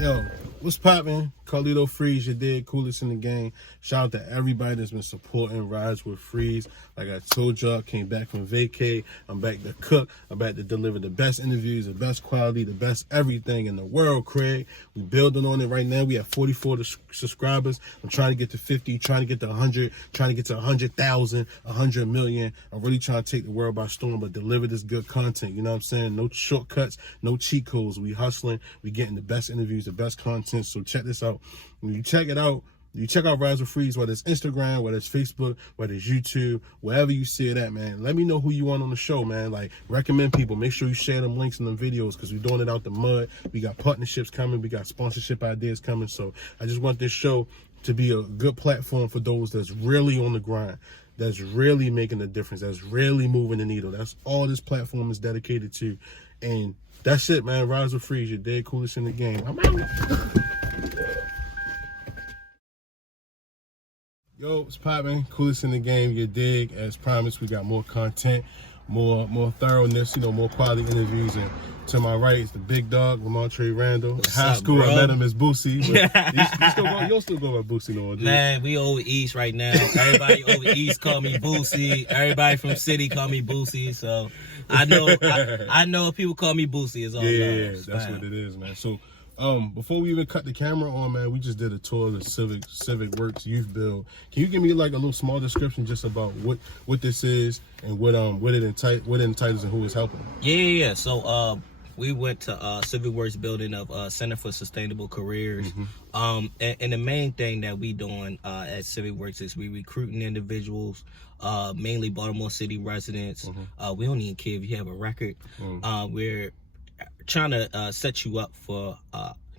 Yo, what's poppin'? Carlito Freeze, you did coolest in the game. Shout out to everybody that's been supporting Rides with Freeze. Like I told y'all, came back from vacay. I'm back to cook. I'm back to deliver the best interviews, the best quality, the best everything in the world, Craig. We building on it right now. We have 44 subscribers. I'm trying to get to 50, trying to get to 100, trying to get to 100,000, 100 million. I'm really trying to take the world by storm, but deliver this good content. You know what I'm saying? No shortcuts, no cheat codes. We hustling. We getting the best interviews, the best content. So check this out. When you check it out, you check out Rides with Freeze, whether it's Instagram, whether it's Facebook, whether it's YouTube, wherever you see it at, man. Let me know who you want on the show, man. Like, recommend people. Make sure you share them links in them videos because we're doing it out the mud. We got partnerships coming. We got sponsorship ideas coming. So I just want this show to be a good platform for those that's really on the grind, that's really making a difference, that's really moving the needle. That's all this platform is dedicated to. And that's it, man. Rides with Freeze, you're dead coolest in the game. I'm out. Yo, it's poppin', coolest in the game, you dig. As promised, we got more content, more thoroughness, you know, more quality interviews. And to my right is the big dog, Lamontre Randall. In high school, bro? I met him as Boosie, but you still go by Boosie, no? Man, we over East right now. Everybody over East call me Boosie. Everybody from City call me Boosie. So I know if people call me Boosie, it's all love. Yeah, that's what it is, man. So before we even cut the camera on, man, we just did a tour of the Civic Works Youth Build. Can you give me like a little small description just about what this is and what it entitles and who is helping? Yeah. So we went to Civic Works building of Center for Sustainable Careers. And the main thing that we doing at Civic Works is we recruiting individuals, mainly Baltimore City residents. We don't even care if you have a record. We're trying to set you up for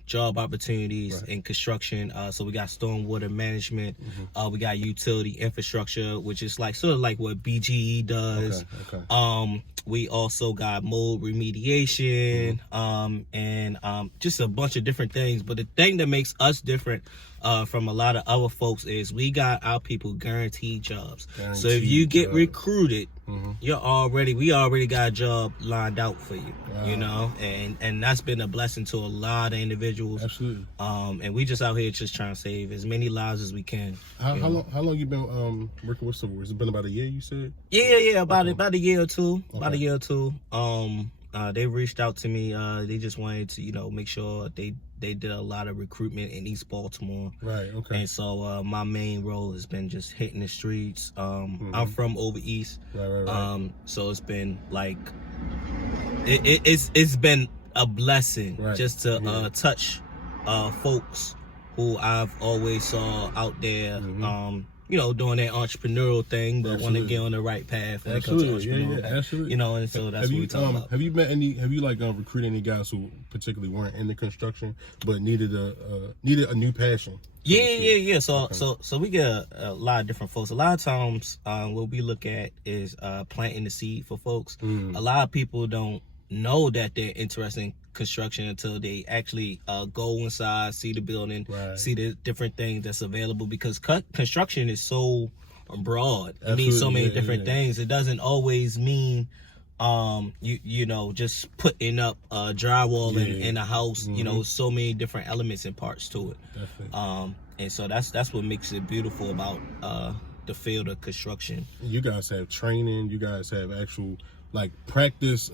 job opportunities in construction. So we got stormwater management, we got utility infrastructure, which is like sort of like what BGE does. We also got mold remediation, and just a bunch of different things. But the thing that makes us different from a lot of other folks is we got our people guaranteed jobs. So if you get recruited, we already got a job lined out for you. You know, and that's been a blessing to a lot of individuals. Absolutely. And we just out here just trying to save as many lives as we can. How long you been working with Civic Works? It's been about a year, you said? Yeah, about a year or two. About a year or two. They reached out to me. They just wanted to, you know, make sure they did a lot of recruitment in East Baltimore. Right, okay. And so my main role has been just hitting the streets. I'm from over East. Right. So it's been like, it's been a blessing just to touch folks who I've always saw out there, you know, doing that entrepreneurial thing, but want to get on the right path when it comes to entrepreneurial. Absolutely. You know, and so that's what we talking about. Have you recruited any guys who particularly weren't in the construction but needed a new passion? Yeah. So we get a lot of different folks. A lot of times, what we look at is planting the seed for folks. A lot of people don't know that they're interested in construction until they actually go inside, see the building, see the different things that's available, because construction is so broad. It means so many different things. It doesn't always mean you know, just putting up drywall in a house. You know, so many different elements and parts to it. And so that's what makes it beautiful about the field of construction. You guys have training, you guys have actual like a practice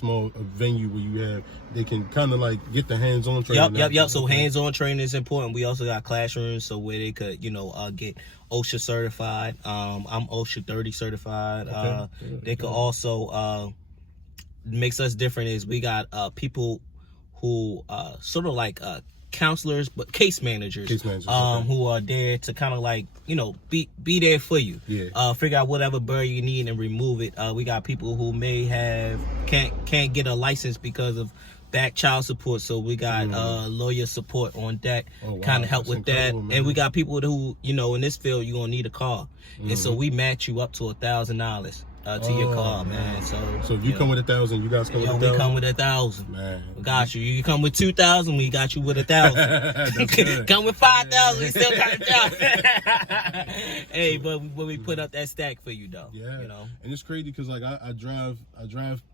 venue where they can kind of like get the hands-on training. Yep. So hands-on training is important. We also got classrooms so where they could, you know, get OSHA certified. I'm OSHA 30 certified. They could also makes us different is we got people who sort of like counselors, but case managers who are there to kind of like, you know, be there for you. Figure out whatever barrier you need and remove it. We got people who may can't get a license because of back child support, so we got lawyer support on deck, kind of help with that. Man. And we got people who, you know, in this field you're gonna need a car, and so we match you up to $1,000 to your car, man. So if you come with 1,000, you guys come with 1,000? We come with 1,000. Man. We got you. You come with 2,000, we got you with 1,000. Come with 5,000, we still got 1,000. Hey, but we put up that stack for you, though. Yeah. You know? And it's crazy because, like, I drive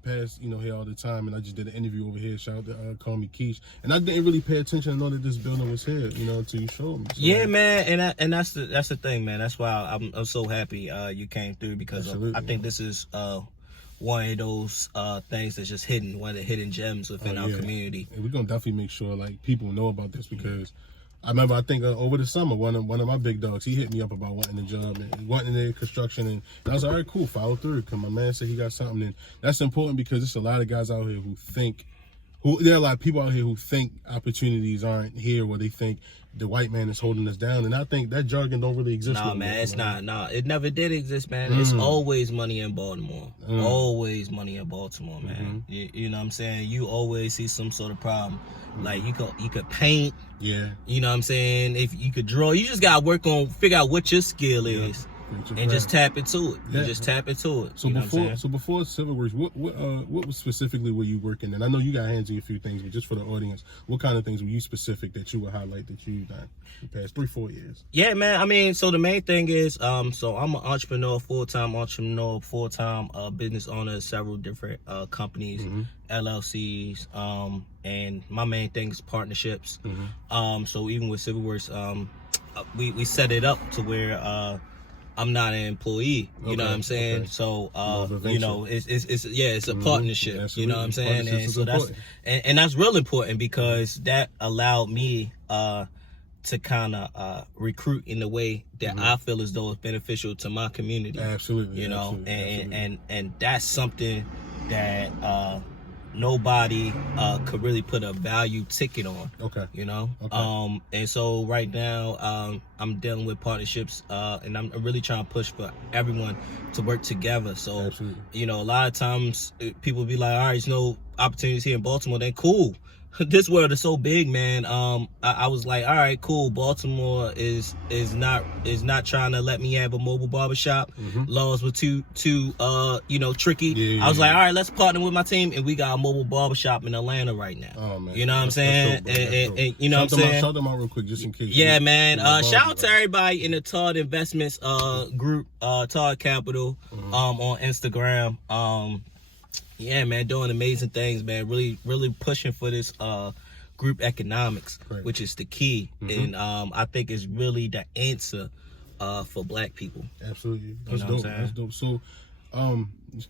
past, here all the time, and I just did an interview over here. Shout out to Call Me Keish. And I didn't really pay attention to know that this building was here, until you showed me. So, yeah, man, and that's the thing, man. That's why I'm so happy you came through, because I think this is one of those things that's just hidden, one of the hidden gems within our community. And we're gonna definitely make sure like people know about this, because I remember, I think over the summer, one of my big dogs, he hit me up about wanting a job and wanting the construction, and I was like, all right, cool, follow through, because my man said he got something. And that's important, because there's a lot of guys out here there are a lot of people out here who think opportunities aren't here, where they think the white man is holding us down, and I think that jargon don't really exist. Nah, man, it's not. Nah, it never did exist, man. It's always money in Baltimore. Always money in Baltimore, man. You know what I'm saying? You always see some sort of problem. Like you could paint. Yeah. You know what I'm saying? If you could draw, you just gotta figure out what your skill is. And just tap into it. You just tap into it. So before Civic Works, what was specifically were you working in? I know you got hands in a few things, but just for the audience, what kind of things were you specific that you would highlight that you've done the past 3-4 years? Yeah, man. I mean, so the main thing is, so I'm an entrepreneur, full-time business owner of several different companies, LLCs, and my main thing is partnerships. So even with Civic Works, we set it up to where I'm not an employee, you know what I'm saying? Okay. So, it's a partnership, you know what I'm saying? And so that's real important, because that allowed me to kind of recruit in the way that I feel as though it's beneficial to my community. Absolutely. You know, and that's something that nobody could really put a value ticket on. Okay. You know? Okay. And so right now, I'm dealing with partnerships, and I'm really trying to push for everyone to work together. So, absolutely. A lot of times people be like, all right, there's no opportunities here in Baltimore. Then cool. This world is so big, man. I was like, all right, cool. Baltimore is not trying to let me have a mobile barbershop. Laws were too tricky. Yeah, I was like, all right, let's partner with my team, and we got a mobile barbershop in Atlanta right now. Oh man, you know what I'm saying? And you know what I'm saying? Shout them out real quick, just in case. Yeah, man. Shout out to everybody in the Todd Investments group, Todd Capital, on Instagram. Yeah, man, doing amazing things, man. Really, really pushing for this group economics, which is the key, and I think is really the answer for Black people. Absolutely, that's dope. That's dope. So,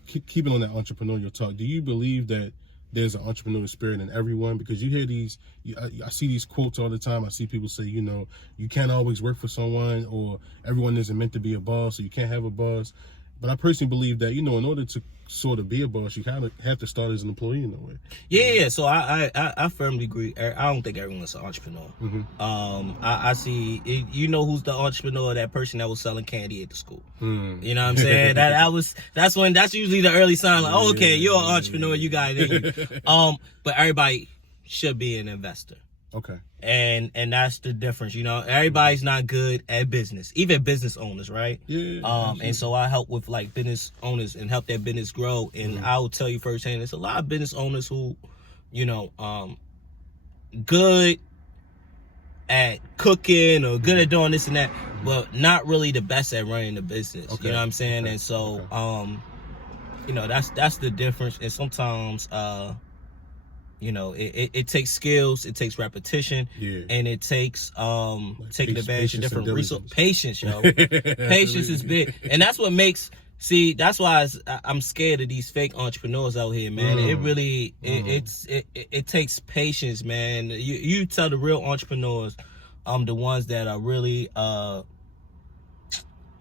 keeping on that entrepreneurial talk, do you believe that there's an entrepreneurial spirit in everyone? Because you hear these, I see these quotes all the time. I see people say, you can't always work for someone, or everyone isn't meant to be a boss, so you can't have a boss. But I personally believe that, in order to sort of be a boss, you kind of have to start as an employee in a way. Yeah. So I firmly agree. I don't think everyone's an entrepreneur. I see, who's the entrepreneur? That person that was selling candy at the school. You know what I'm saying? That's usually the early sign. Like, oh, okay, you're an entrepreneur. You got it in you. But everybody should be an investor. Okay. And that's the difference, everybody's not good at business, even business owners, right? Yeah. And so I help with like business owners and help their business grow. And I will tell you firsthand, there's a lot of business owners who, good at cooking or good at doing this and that, but not really the best at running the business. Okay. You know what I'm saying? Okay. And so, that's the difference. And sometimes, it takes skills, it takes repetition, and it takes taking advantage of different resources. Patience, yo. Patience is big, and that's what makes. See, that's why I'm scared of these fake entrepreneurs out here, man. It really it takes patience, man. You tell the real entrepreneurs, the ones that are really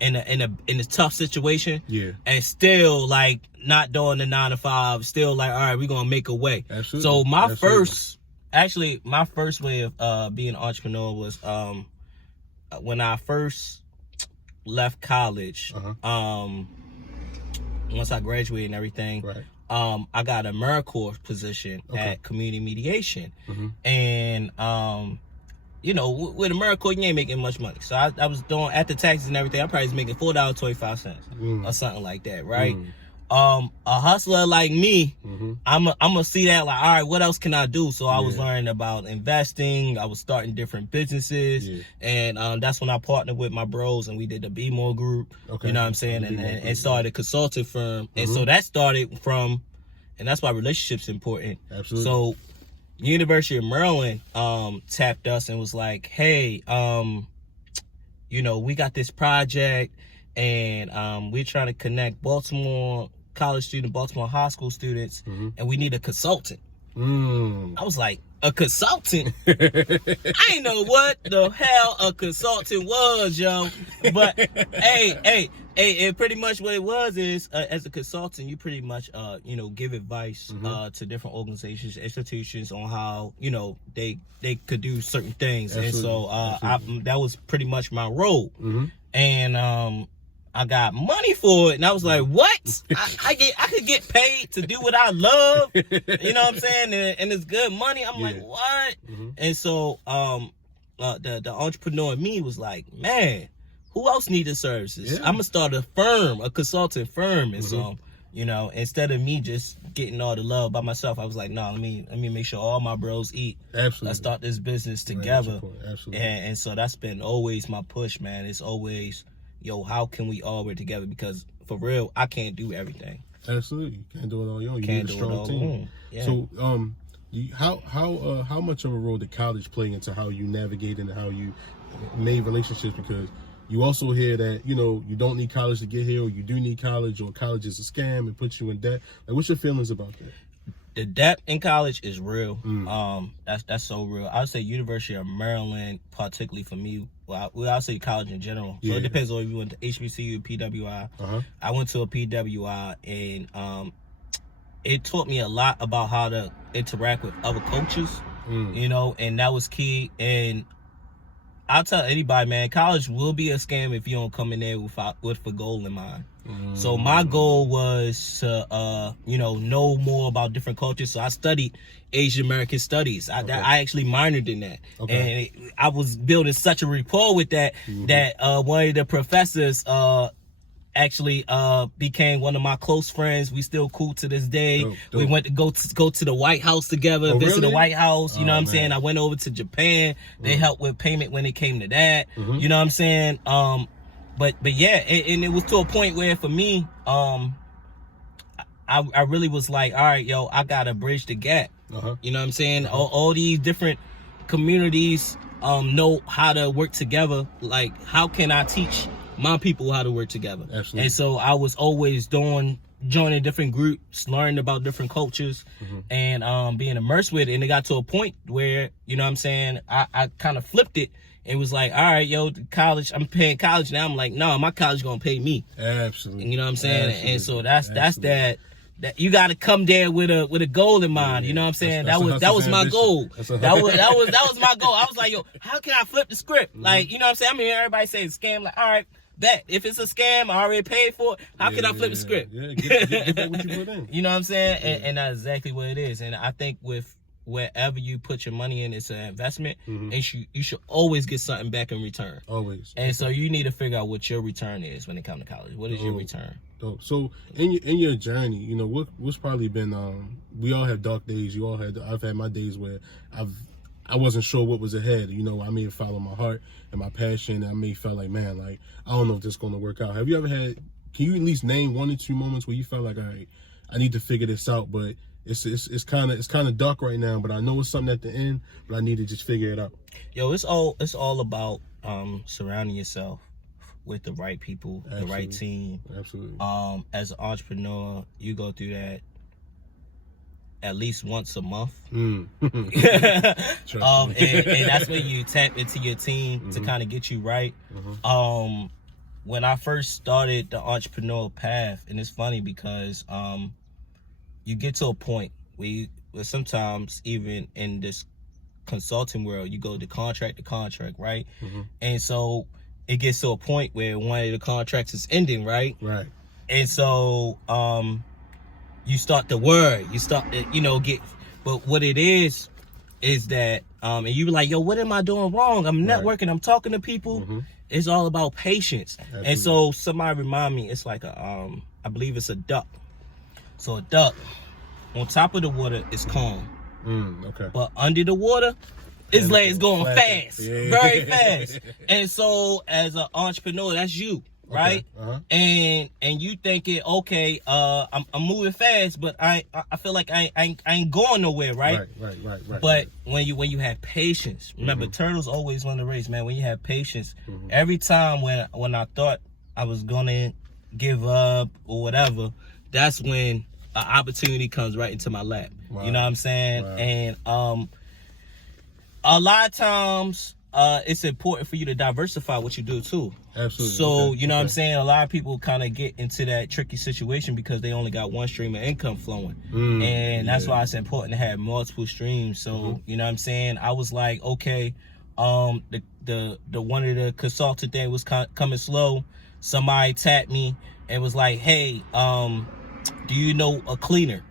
in a tough situation, and still like not doing the 9-to-5, still like, all right, we're gonna make a way. Absolutely. So my first way of being an entrepreneur was when I first left college. Once I graduated and everything, I got a AmeriCorps position at community mediation, and with AmeriCorps, you ain't making much money. So I was doing, at the taxes and everything, I probably was making $4.25 or something like that, right? a hustler like me, Mm-hmm. I'm gonna see that like, all right, what else can I do? So I was Yeah. learning about investing. I was starting different businesses, Yeah. and that's when I partnered with my bros and we did the Be More Group. Okay. You know what I'm saying? The Be More And Group, started a consulting firm. And Mhm. so that started from, and that's why relationships important. Absolutely. So University of Maryland tapped us and was like, hey, you know, we got this project, and we're trying to connect Baltimore college student, Baltimore high school students, Mhm. and we need a consultant. Mm. I was like, a consultant? I didn't know what the hell a consultant was, yo. But hey, and pretty much what it was is, as a consultant, you pretty much, you know, give advice to different organizations, institutions on how, you know, they could do certain things. Absolutely. And so Absolutely. that was pretty much my role. Mhm. And I got money for it, and I was like, "What? I could get paid to do what I love." You know what I'm saying? And it's good money. I'm like, "What?" Mhm. And so the entrepreneur in me was like, "Man, who else needed services? Yeah. I'm gonna start a firm, a consulting firm." And Mhm. so, you know, instead of me just getting all the love by myself, I was like, "No, let me make sure all my bros eat. Absolutely. Let's start this business Right, together." that's your point. Absolutely. And so that's been always my push, man. It's always, yo, how can we all work together? Because for real, I can't do everything. Absolutely. You can't do it on your own. You Can't need a do it strong all team. alone. Yeah. So, how much of a role did college play into how you navigate and how you made relationships? Because you also hear that, you know, you don't need college to get here, or you do need college, or college is a scam and puts you in debt. Like, what's your feelings about that? The debt in college is real. Mm. That's so real. I would say University of Maryland, particularly for me. Well, I'll say college in general. So Yeah. it depends on if you went to HBCU, PWI. Uh-huh. I went to a PWI, and it taught me a lot about how to interact with other coaches. You know, and that was key. And I'll tell anybody, man, college will be a scam if you don't come in there with a goal in mind. So my goal was to, you know more about different cultures. So I studied Asian American studies. I actually minored in that. Okay. And I was building such a rapport with that, that one of the professors actually became one of my close friends. We still cool to this day. Dope. We went to go to the White House together, visit really? the White House. You know what I'm man. saying? I went over to Japan. They helped with payment when it came to that. You know what I'm saying? But yeah, and it was to a point where for me, I really was like, all right, yo, I gotta bridge the gap. You know what I'm saying? All these different communities know how to work together. Like, how can I teach my people how to work together? Absolutely. And so I was always joining different groups, learning about different cultures, and being immersed with it. And it got to a point where, you know what I'm saying, I kind of flipped it. It was like, all right, yo, college, I'm paying college now. I'm like, no, my college gonna pay me. Absolutely. You know what I'm saying? Absolutely. And so that's that you got to come there with a goal in mind. You know what I'm saying? That was my goal. That was my goal. I was like, yo, how can I flip the script? Like, you know what I'm saying? I mean, everybody says scam. Like, all right, bet if it's a scam, I already paid for it. How can I flip the script? Yeah, get back what you put in. You know what I'm saying? And that's exactly what it is. And I think with wherever you put your money in, it's an investment, and you should always get something back in return. Always. And so you need to figure out what your return is when it comes to college. What is your return? Dope. So in your journey, you know, what's probably been we all have dark days. I've had my days where I wasn't sure what was ahead. You know, I may have followed my heart and my passion, and I may felt like, man, like, I don't know if this is gonna work out. Have you ever had, can you at least name 1 or 2 moments where you felt like, all right, I need to figure this out, but it's kind of dark right now, but I know it's something at the end, but I need to just figure it out? Yo, it's all about surrounding yourself with the right people, the right team. Absolutely. As an entrepreneur, you go through that at least once a month. Trust me. And that's when you tap into your team to kind of get you right. When I first started the entrepreneurial path, and it's funny because you get to a point where sometimes even in this consulting world, you go to contract, right? And so it gets to a point where one of the contracts is ending, right? Right. And so you start to worry, you start to, get, but what it is that, and you be like, yo, what am I doing wrong? I'm networking, I'm talking to people. It's all about patience. Absolutely. And so somebody remind me, it's like I believe it's a duck. So a duck on top of the water is calm. Okay. But under the water, his legs going fast, yeah. very fast. And so as an entrepreneur, that's you, right? Okay. And you thinking, okay, I'm moving fast, but I feel like I ain't going nowhere, right? Right. But when you have patience, remember, turtles always win the race, man. When you have patience, every time when I thought I was gonna give up or whatever, that's when an opportunity comes right into my lap. Wow. You know what I'm saying? Wow. And a lot of times it's important for you to diversify what you do too. Absolutely. So you know what I'm saying? A lot of people kind of get into that tricky situation because they only got one stream of income flowing. And that's why it's important to have multiple streams. So you know what I'm saying? I was like, okay, the one of the consultant thing was coming slow. Somebody tapped me and was like, hey, do you know a cleaner?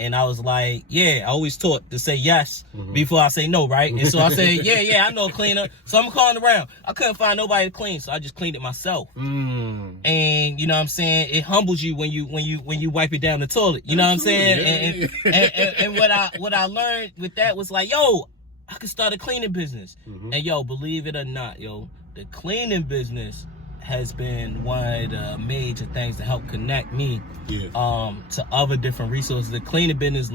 And I was like, yeah, I always taught to say yes before I say no, right? And so I said, yeah, I know a cleaner. So I'm calling around. I couldn't find nobody to clean, so I just cleaned it myself. And you know what I'm saying? It humbles you when you wipe it down the toilet. You know what I'm saying? And what I learned with that was like, yo, I could start a cleaning business. And yo, believe it or not, yo, the cleaning business has been one of the major things to help connect me to other different resources. The cleaning business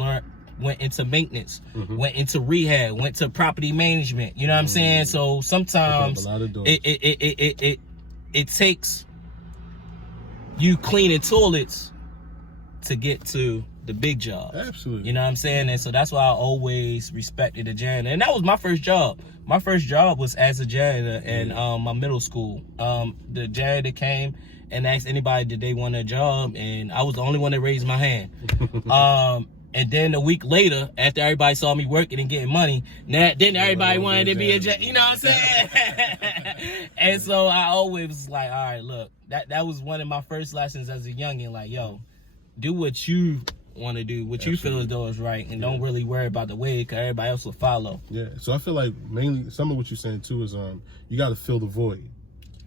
went into maintenance, went into rehab, went to property management. You know what I'm saying? So sometimes it takes you cleaning toilets to get to the big job. Absolutely. You know what I'm saying? And so that's why I always respected the janitor. And that was my first job. My first job was as a janitor in my middle school. The janitor came and asked anybody did they want a job, and I was the only one that raised my hand. And then a week later, after everybody saw me working and getting money, then everybody wanted to be a janitor. You know what I'm saying? And so I always was like, all right, look, that was one of my first lessons as a youngin'. Like, yo, do what you want to do, what you feel as though is right, and don't really worry about the way, because everybody else will follow. Yeah, so I feel like mainly some of what you're saying too is you got to fill the void.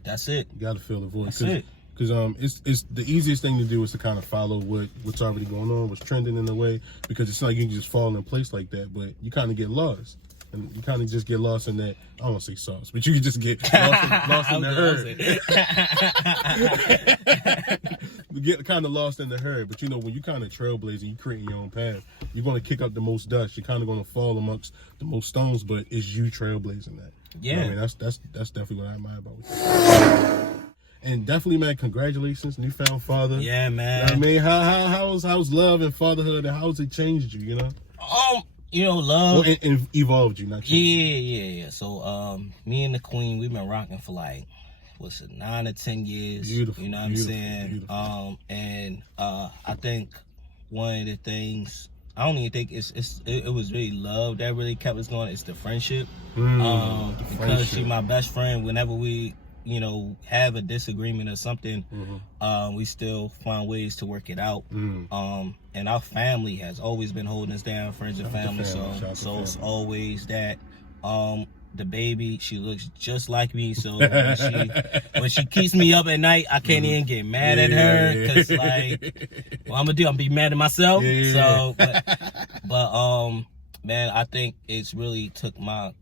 That's it. You got to fill the void. That's it. Because it's the easiest thing to do is to kind of follow what's already going on, what's trending in a way, because it's not like you can just fall in place like that, but you kind of get lost. And you kind of just get lost in that, I don't want to say sauce, but you can just get lost in the herd. You get kind of lost in the herd, but you know, when you kind of trailblazing, you creating your own path, you're going to kick up the most dust. You're kind of going to fall amongst the most stones, but it's you trailblazing that. Yeah. You know what I mean, that's definitely what I admire about you. And definitely, man, congratulations, newfound father. Yeah, man. You know what I mean, how's love and fatherhood, and how's it changed you, you know? You know, love. Well, and evolved you, not changed. Yeah. So, me and the queen, we've been rocking for like, 9 or 10 years. Beautiful. You know what I'm saying? Beautiful. And I think one of the things, I don't even think it was really love that really kept us going. It's the friendship. Because she's my best friend. Whenever we, you know, have a disagreement or something, we still find ways to work it out. And our family has always been holding us down, friends and family. So it's always that. The baby, she looks just like me, so when she keeps me up at night, I can't even get mad at her, because like, what I'm gonna do, I'm gonna be mad at myself. So, but man, I think it's really took my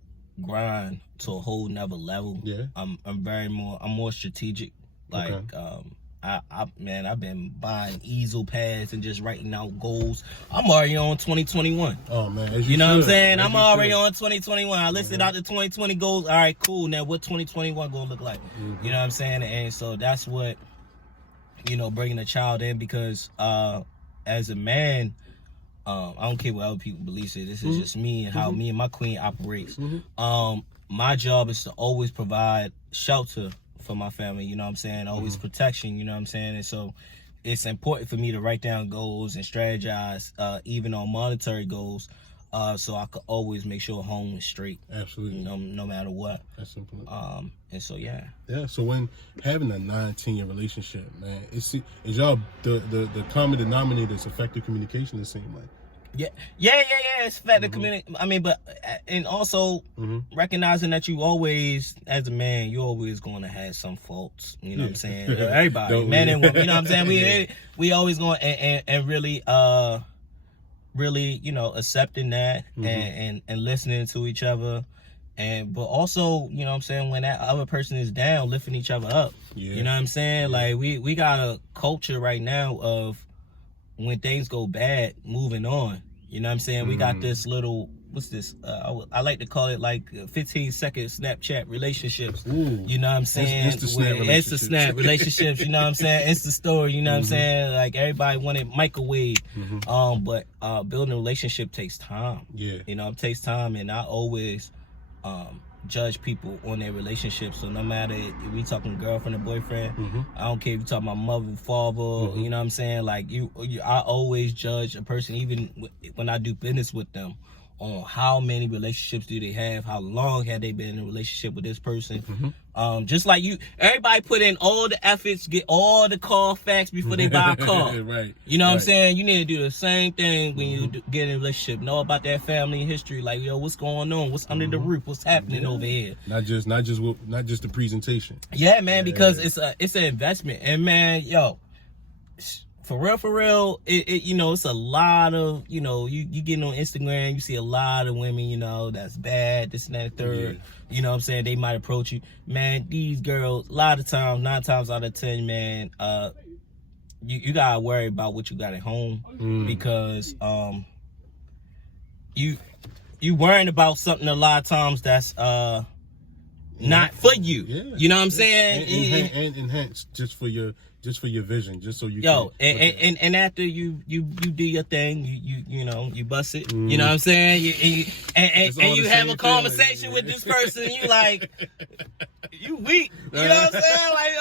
grind to a whole nother level. I'm more strategic. Like, I've been buying easel pads and just writing out goals. I'm already on 2021. Oh man, you know what I'm saying? I'm already on 2021. I listed out the 2020 goals. All right, cool. Now what 2021 gonna look like? You know what I'm saying? And so that's what, you know, bringing a child in, because as a man, I don't care what other people believe. This is just me and how me and my queen operates. My job is to always provide shelter for my family, you know what I'm saying? Always protection, you know what I'm saying? And so it's important for me to write down goals and strategize, even on monetary goals, so I could always make sure home is straight. Absolutely. You know, no matter what. That's important. And so yeah. Yeah, so when having a 9-10-year relationship, man, is y'all the common denominator is effective communication, it seems like? Yeah. It's fact community. I mean, but and also recognizing that you always, as a man, you always going to have some faults. You know what I'm saying? Everybody, man and woman. You know what I'm saying? We always going and really accepting that and listening to each other. But also, you know what I'm saying, when that other person is down, lifting each other up. You know what I'm saying? Like we got a culture right now of when things go bad, moving on. You know what I'm saying? We got this little, what's this? I like to call it like 15-second Snapchat relationships. You know what I'm saying? Insta snap relationships. You know what I'm saying? Insta story. You know what I'm saying? Like everybody wanted microwave. But building a relationship takes time. You know, it takes time, and I always judge people on their relationships. So no matter if we talking girlfriend or boyfriend, I don't care if you talking about mother, father, you know what I'm saying? Like I always judge a person, even when I do business with them, on how many relationships do they have, how long have they been in a relationship with this person. Just like everybody put in all the efforts, get all the car facts before they buy a car. You know what I'm saying? You need to do the same thing when you get in a relationship. Know about that family history, like, yo, what's going on? What's under the roof? What's happening over here? Not just the presentation. Yeah, man, because it's an investment. And man, yo, for real, it's a lot of, you getting on Instagram, you see a lot of women, that's bad, this and that, third. You know what I'm saying? They might approach you. Man, these girls, a lot of times, 9 times out of 10, man, you gotta worry about what you got at home, because you worrying about something a lot of times that's not for you. You know what I'm saying? And enhance just for your vision, just so you and after you do your thing, you bust it. You know what I'm saying? And you have a conversation with this person, you like, you weak. You know what I'm saying? Like,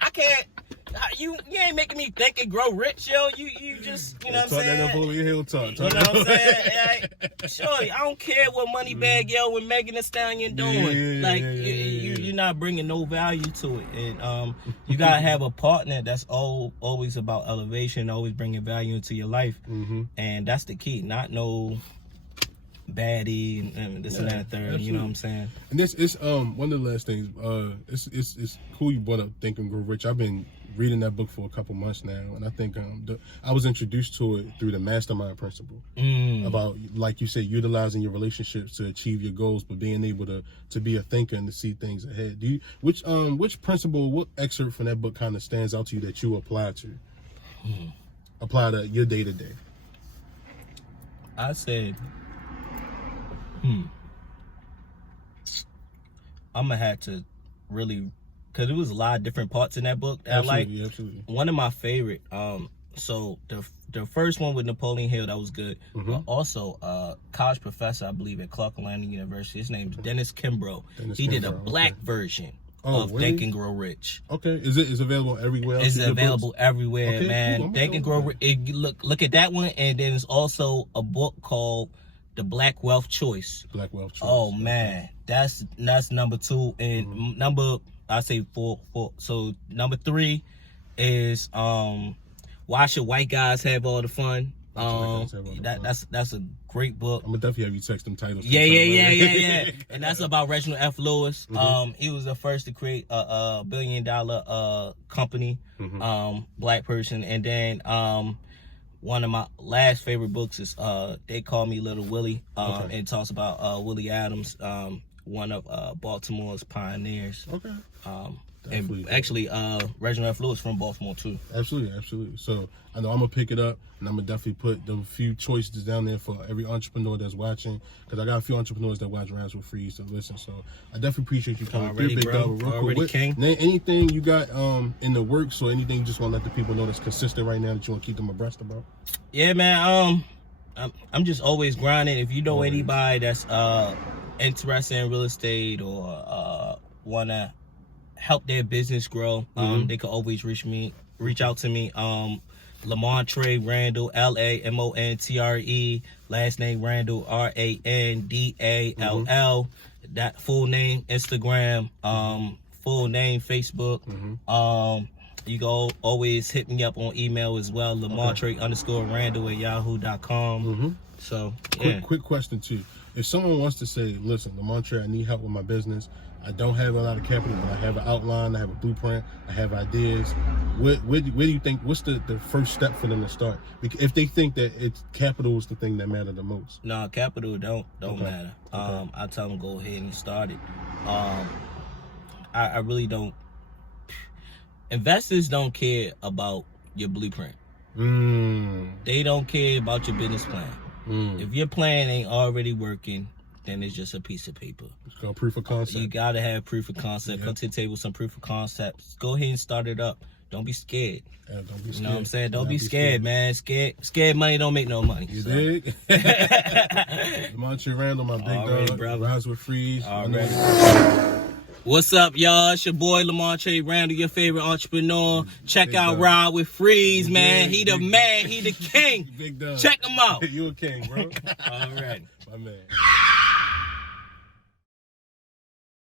I can't. You ain't making me think and grow rich, yo. You just, you know what I'm saying? Talk that up over your hill talk. You know what I'm saying? Sure, I don't care what Moneybag Yo and Megan Thee Stallion doing. You're not bringing no value to it. And you gotta have a partner that's always about elevation, always bringing value into your life. And that's the key. Not no baddie and this and that third. Absolutely. You know what I'm saying? And this is one of the last things. It's cool you brought up Think and Grow Rich. I've been reading that book for a couple months now, and I think I was introduced to it through the mastermind principle, about, like you said, utilizing your relationships to achieve your goals, but being able to be a thinker and to see things ahead. Which principle, what excerpt from that book kind of stands out to you that you apply to your day to day? I said, I'm gonna have to really, because there was a lot of different parts in that book that absolutely, I like. Absolutely. One of my favorite, so the first one with Napoleon Hill, that was good. But also college professor, I believe, at Clark Atlanta University, his name is Dennis Kimbrough. He did a black version of really? Think and Grow Rich. Okay, is it available everywhere? It's available everywhere, man. Cool. Think and Grow Rich. Look at that one, and then there's also a book called The Black Wealth Choice. Black Wealth Choice. Oh man, that's number 2, and number, I say 4. So number 3 is Why Should White Guys Have All the Fun? That's a great book. I'm gonna definitely have you text them titles. Yeah. And that's about Reginald F. Lewis. He was the first to create a $1 billion company, black person. And then one of my last favorite books is They Call Me Little Willie. And it talks about Willie Adams, one of Baltimore's pioneers. And actually, Reginald F. Lewis from Baltimore too. Absolutely. So I know I'm gonna pick it up, and I'm gonna definitely put the few choices down there for every entrepreneur that's watching, because I got a few entrepreneurs that watch Rhymes with Freeze to listen. So I definitely appreciate you coming through, big dog. Already king. Anything you got in the works, or anything you just want to let the people know that's consistent right now that you want to keep them abreast about? Yeah, man. I'm just always grinding. If you know anybody that's interested in real estate or wanna help their business grow, they can always reach out to me. Lamontre Randall, Lamontre, last name Randall, Randall. That full name Instagram, full name Facebook. You can always hit me up on email as well, Lamontre_Randall@yahoo.com. So, yeah. Quick question too. If someone wants to say, listen, Lamontre, I need help with my business. I don't have a lot of capital, but I have an outline, I have a blueprint, I have ideas. Where do you think, what's the first step for them to start? Because if they think that capital is the thing that matters the most. No, capital don't matter. I tell them go ahead and start it. I really don't. Investors don't care about your blueprint. They don't care about your business plan. If your plan ain't already working, then it's just a piece of paper. It's called proof of concept. You gotta have proof of concept. Come to the table with some proof of concepts. Go ahead and start it up. Don't be scared. Yeah, don't be scared. You know what I'm saying? Don't be scared, man. Scared money don't make no money. You dig? Lamontre Randall, my big dog. Brother. Rise with Freeze. What's up, y'all? It's your boy Lamontre Randall, your favorite entrepreneur. Check out Ride with Freeze, man. He the man. He the king. Big dog. Check him out. You a king, bro. All right. My man.